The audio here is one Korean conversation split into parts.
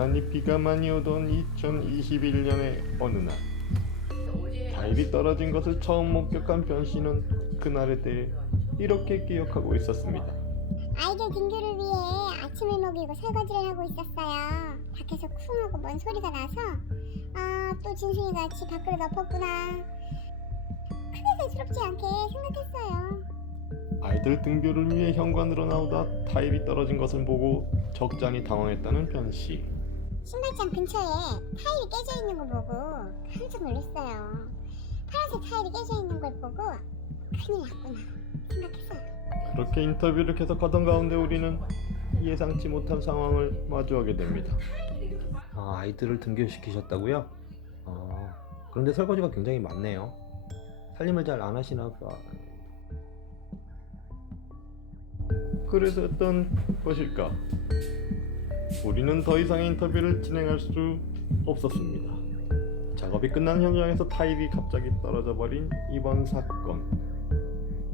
유난히 비가 많이 오던 2021년의 어느 날, 타일이 떨어진 것을 처음 목격한 변씨는 그날에 대해 이렇게 기억하고 있었습니다. 아이들 등교를 위해 아침을 먹이고 설거지를 하고 있었어요. 밖에서 쿵 하고 뭔 소리가 나서 또 진순이가 집 밖으로 덮었구나. 크게 대수롭지 않게 생각했어요. 아이들 등교를 위해 현관으로 나오다 타일이 떨어진 것을 보고 적잖이 당황했다는 변씨. 신발장 근처에 타일이 깨져 있는 거 보고 깜짝 놀랐어요. 파란색 타일이 깨져 있는 걸 보고 큰일 났구나 생각했어요. 그렇게 인터뷰를 계속하던 가운데 우리는 예상치 못한 상황을 마주하게 됩니다. 아이들을 등교시키셨다고요? 그런데 설거지가 굉장히 많네요. 살림을 잘 안 하시나 봐. 그래서 어떤 것일까? 우리는 더 이상의 인터뷰를 진행할 수 없었습니다. 작업이 끝난 현장에서 타일이 갑자기 떨어져 버린 이번 사건.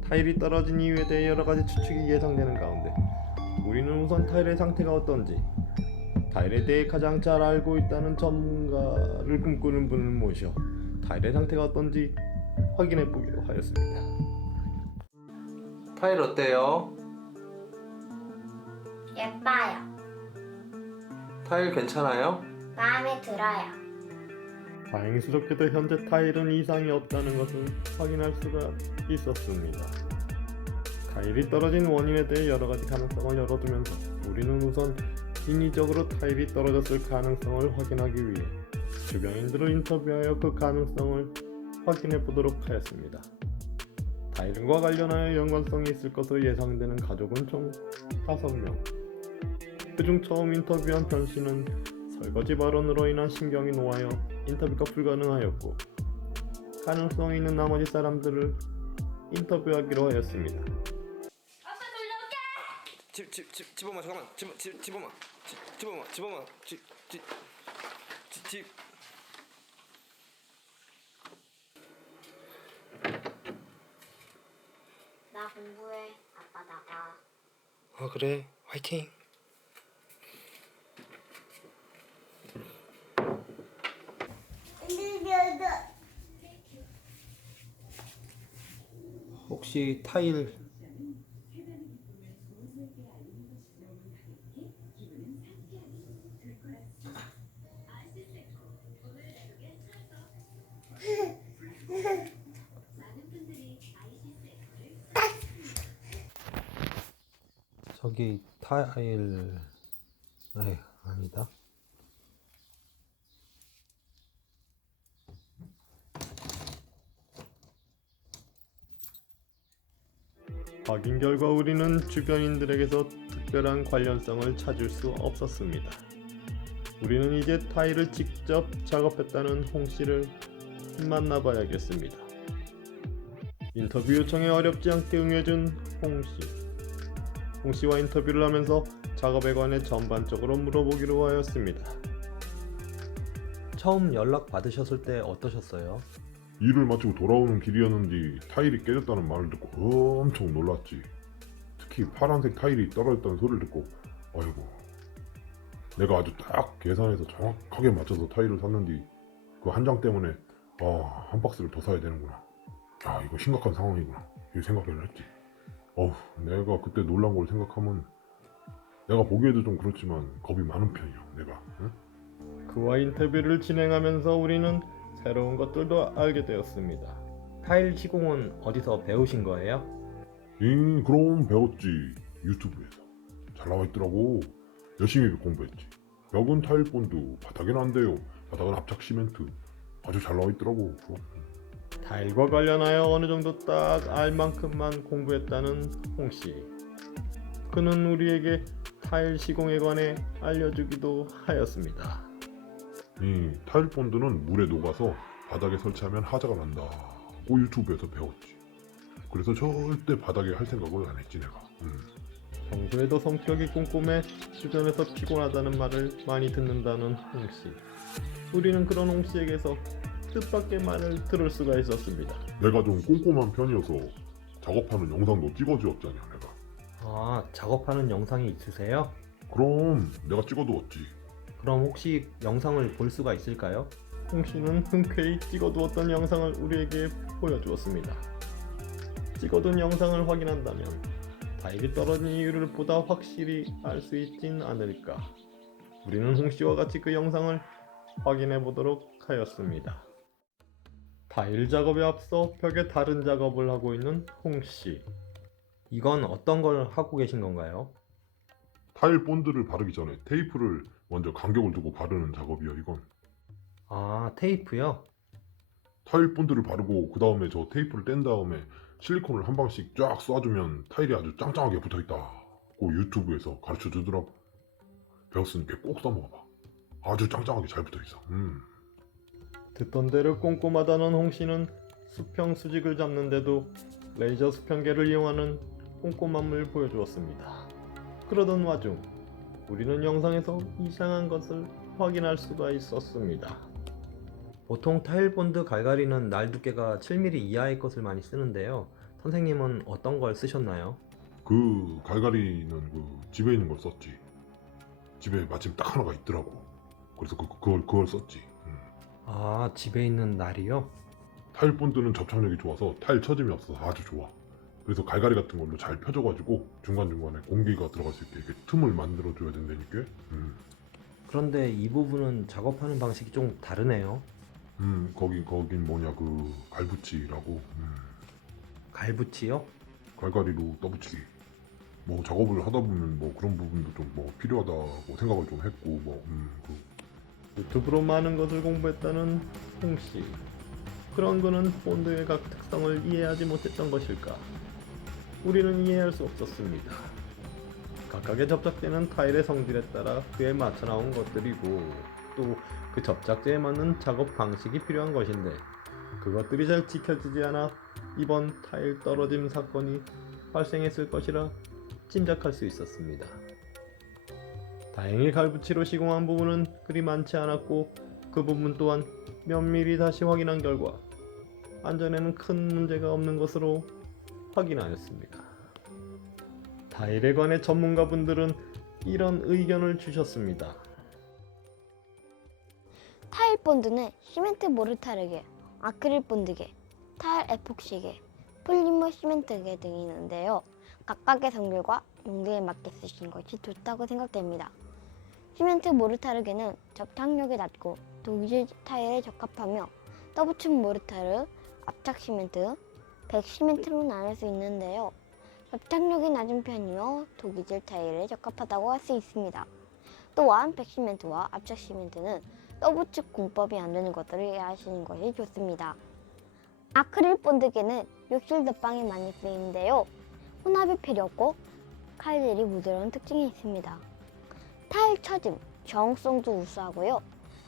타일이 떨어진 이유에 대해 여러 가지 추측이 예상되는 가운데 우리는 우선 타일의 상태가 어떤지, 타일에 대해 가장 잘 알고 있다는 전문가를 꿈꾸는 분을 모셔 타일의 상태가 어떤지 확인해 보기로 하였습니다. 타일 어때요? 예뻐요. 타일 괜찮아요? 마음에 들어요. 다행스럽게도 현재 타일은 이상이 없다는 것을 확인할 수가 있었습니다. 타일이 떨어진 원인에 대해 여러 가지 가능성을 열어두면서 우리는 우선 인위적으로 타일이 떨어졌을 가능성을 확인하기 위해 주변인들을 인터뷰하여 그 가능성을 확인해 보도록 하였습니다. 타일과 관련하여 연관성이 있을 것으로 예상되는 가족은 총 5명. 그중 처음 인터뷰한 변씨는 설거지 발언으로 인한 신경이 노하여 인터뷰가 불가능하였고, 가능성 있는 나머지 사람들을 인터뷰하기로 하였습니다. 아빠 놀러올게. 집어마 잠깐만 집어마 집 나 공부해. 아빠 나가. 그래 화이팅. 혹시 타일 저기 타일 아니다. 확인 결과 우리는 주변인들에게서 특별한 관련성을 찾을 수 없었습니다. 우리는 이제 타일을 직접 작업했다는 홍씨를 만나봐야겠습니다. 인터뷰 요청에 어렵지 않게 응해준 홍씨. 홍씨와 인터뷰를 하면서 작업에 관해 전반적으로 물어보기로 하였습니다. 처음 연락 받으셨을 때 어떠셨어요? 일을 마치고 돌아오는 길이었는지 타일이 깨졌다는 말을 듣고 엄청 놀랐지. 특히 파란색 타일이 떨어졌다는 소리를 듣고 아이고, 내가 아주 딱 계산해서 정확하게 맞춰서 타일을 샀는데 그 한 장 때문에 한 박스를 더 사야 되는구나. 이거 심각한 상황이구나 이 생각을 했지. 내가 그때 놀란 걸 생각하면 내가 보기에도 좀 그렇지만 겁이 많은 편이야 내가. 응? 그와 인터뷰를 진행하면서 우리는 새로운 것들도 알게 되었습니다. 타일 시공은 어디서 배우신 거예요? 그럼 배웠지. 유튜브에서 잘 나와 있더라고. 열심히 공부했지. 벽은 타일 본드, 바닥에는 안 돼요. 바닥은 압착 시멘트. 아주 잘 나와 있더라고. 타일과 관련하여 어느 정도 딱 알 만큼만 공부했다는 홍씨. 그는 우리에게 타일 시공에 관해 알려주기도 하였습니다. 이 타일 본드는 물에 녹아서 바닥에 설치하면 하자가 난다고 유튜브에서 배웠지. 그래서 절대 바닥에 할 생각을 안 했지 내가. 평소에도 성격이 꼼꼼해 주변에서 피곤하다는 말을 많이 듣는다는 홍씨. 우리는 그런 홍씨에게서 뜻밖의 말을 들을 수가 있었습니다. 내가 좀 꼼꼼한 편이어서 작업하는 영상도 찍어주었잖아 내가. 작업하는 영상이 있으세요? 그럼 내가 찍어두었지. 그럼 혹시 영상을 볼 수가 있을까요? 홍씨는 흔쾌히 찍어두었던 영상을 우리에게 보여주었습니다. 찍어둔 영상을 확인한다면 타일이 떨어진 이유를 보다 확실히 알 수 있진 않을까. 우리는 홍씨와 같이 그 영상을 확인해 보도록 하였습니다. 타일 작업에 앞서 벽에 다른 작업을 하고 있는 홍씨. 이건 어떤 걸 하고 계신 건가요? 타일 본드를 바르기 전에 테이프를 먼저 간격을 두고 바르는 작업이요 이건. 아, 테이프요? 타일 본드를 바르고 그 다음에 저 테이프를 뗀 다음에 실리콘을 한 방씩 쫙 쏴주면 타일이 아주 짱짱하게 붙어있다고 유튜브에서 가르쳐 주더라고. 배웠으니까 꼭 써먹어봐. 아주 짱짱하게 잘 붙어있어. 듣던 대로 꼼꼼하다는 홍씨는 수평 수직을 잡는데도 레이저 수평계를 이용하는 꼼꼼함을 보여주었습니다. 그러던 와중 우리는 영상에서 이상한 것을 확인할 수가 있었습니다. 보통 타일 본드 갈갈이는 날 두께가 7mm 이하의 것을 많이 쓰는데요. 선생님은 어떤 걸 쓰셨나요? 그 갈갈이는 그 집에 있는 걸 썼지. 집에 마침 딱 하나가 있더라고. 그래서 그걸 썼지. 아, 집에 있는 날이요? 타일 본드는 접착력이 좋아서 타일 처짐이 없어서 아주 좋아. 그래서 갈갈이 같은 걸로 잘 펴줘가지고 중간중간에 공기가 들어갈 수 있게 이렇게 틈을 만들어줘야 된다니까. 그런데 이 부분은 작업하는 방식이 좀 다르네요. 거긴 뭐냐 그 갈붙이라고. 갈붙이요? 갈갈이로 떠붙이기. 뭐 작업을 하다 보면 뭐 그런 부분도 좀 뭐 필요하다고 생각을 좀 했고 유튜브로 많은 것을 공부했다는 홍씨. 그런 그는 본드의 각 특성을 이해하지 못했던 것일까? 우리는 이해할 수 없었습니다. 각각의 접착제는 타일의 성질에 따라 그에 맞춰 나온 것들이고 또 그 접착제에 맞는 작업 방식이 필요한 것인데 그것들이 잘 지켜지지 않아 이번 타일 떨어짐 사건이 발생했을 것이라 짐작할 수 있었습니다. 다행히 갈붙이로 시공한 부분은 그리 많지 않았고 그 부분 또한 면밀히 다시 확인한 결과 안전에는 큰 문제가 없는 것으로 확인하였습니다. 타일에 관해 전문가분들은 이런 의견을 주셨습니다. 타일 본드는 시멘트 모르타르계, 아크릴 본드계, 타일 에폭시계, 폴리머 시멘트계 등이 있는데요. 각각의 성질과 용도에 맞게 쓰시는 것이 좋다고 생각됩니다. 시멘트 모르타르계는 접착력이 낮고 독일 타일에 적합하며 떠붙인 모르타르, 압착 시멘트, 백 시멘트로 나눌 수 있는데요. 접착력이 낮은 편이며 독일 타일에 적합하다고 할 수 있습니다. 또한 백 시멘트와 압착 시멘트는 떠붙일 공법이 안 되는 것들을 이해하시는 것이 좋습니다. 아크릴 본드계는 욕실 덧방에 많이 쓰이는데요. 혼합이 필요 없고 칼질이 부드러운 특징이 있습니다. 타일 처짐, 저항성도 우수하고요.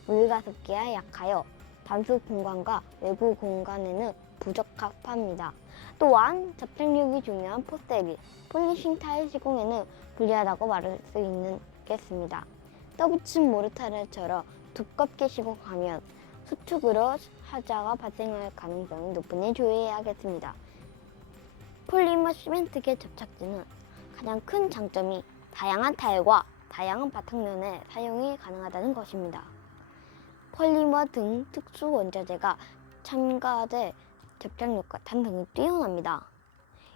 물가습기에 약하여 반수 공간과 외부 공간에는 부적합합니다. 또한 접착력이 중요한 포세리, 폴리싱 타일 시공에는 불리하다고 말할 수 있겠습니다. 떠붙인 모르타르처럼 두껍게 시공하면 수축으로 하자가 발생할 가능성이 높으니 주의해야겠습니다. 폴리머 시멘트계 접착제는 가장 큰 장점이 다양한 타일과 다양한 바탕면에 사용이 가능하다는 것입니다. 폴리머 등 특수 원자재가 첨가돼 접착력과 탄성이 뛰어납니다.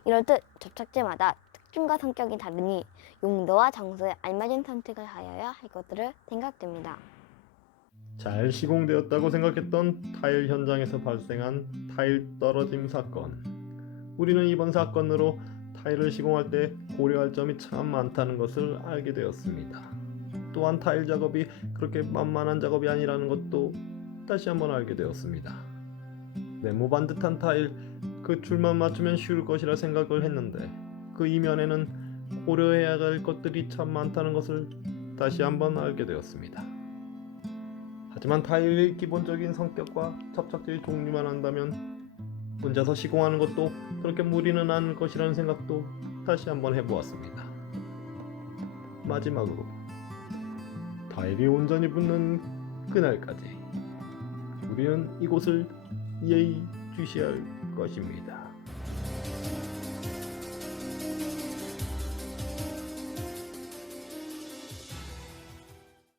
이럴 때 접착제마다 특징과 성격이 다르니 용도와 장소에 알맞은 선택을 하여야 할 것들을 생각됩니다. 잘 시공되었다고 생각했던 타일 현장에서 발생한 타일 떨어짐 사건. 우리는 이번 사건으로 타일을 시공할 때 고려할 점이 참 많다는 것을 알게 되었습니다. 또한 타일 작업이 그렇게 만만한 작업이 아니라는 것도 다시 한번 알게 되었습니다. 네모 반듯한 타일, 그 줄만 맞추면 쉬울 것이라 생각을 했는데 그 이면에는 고려해야 할 것들이 참 많다는 것을 다시 한번 알게 되었습니다. 하지만 타일의 기본적인 성격과 접착제의 종류만 안다면 혼자서 시공하는 것도 그렇게 무리는 않을 것이라는 생각도 다시 한번 해보았습니다. 마지막으로 타일이 온전히 붙는 그날까지 우리는 이곳을 예의주시할 것입니다.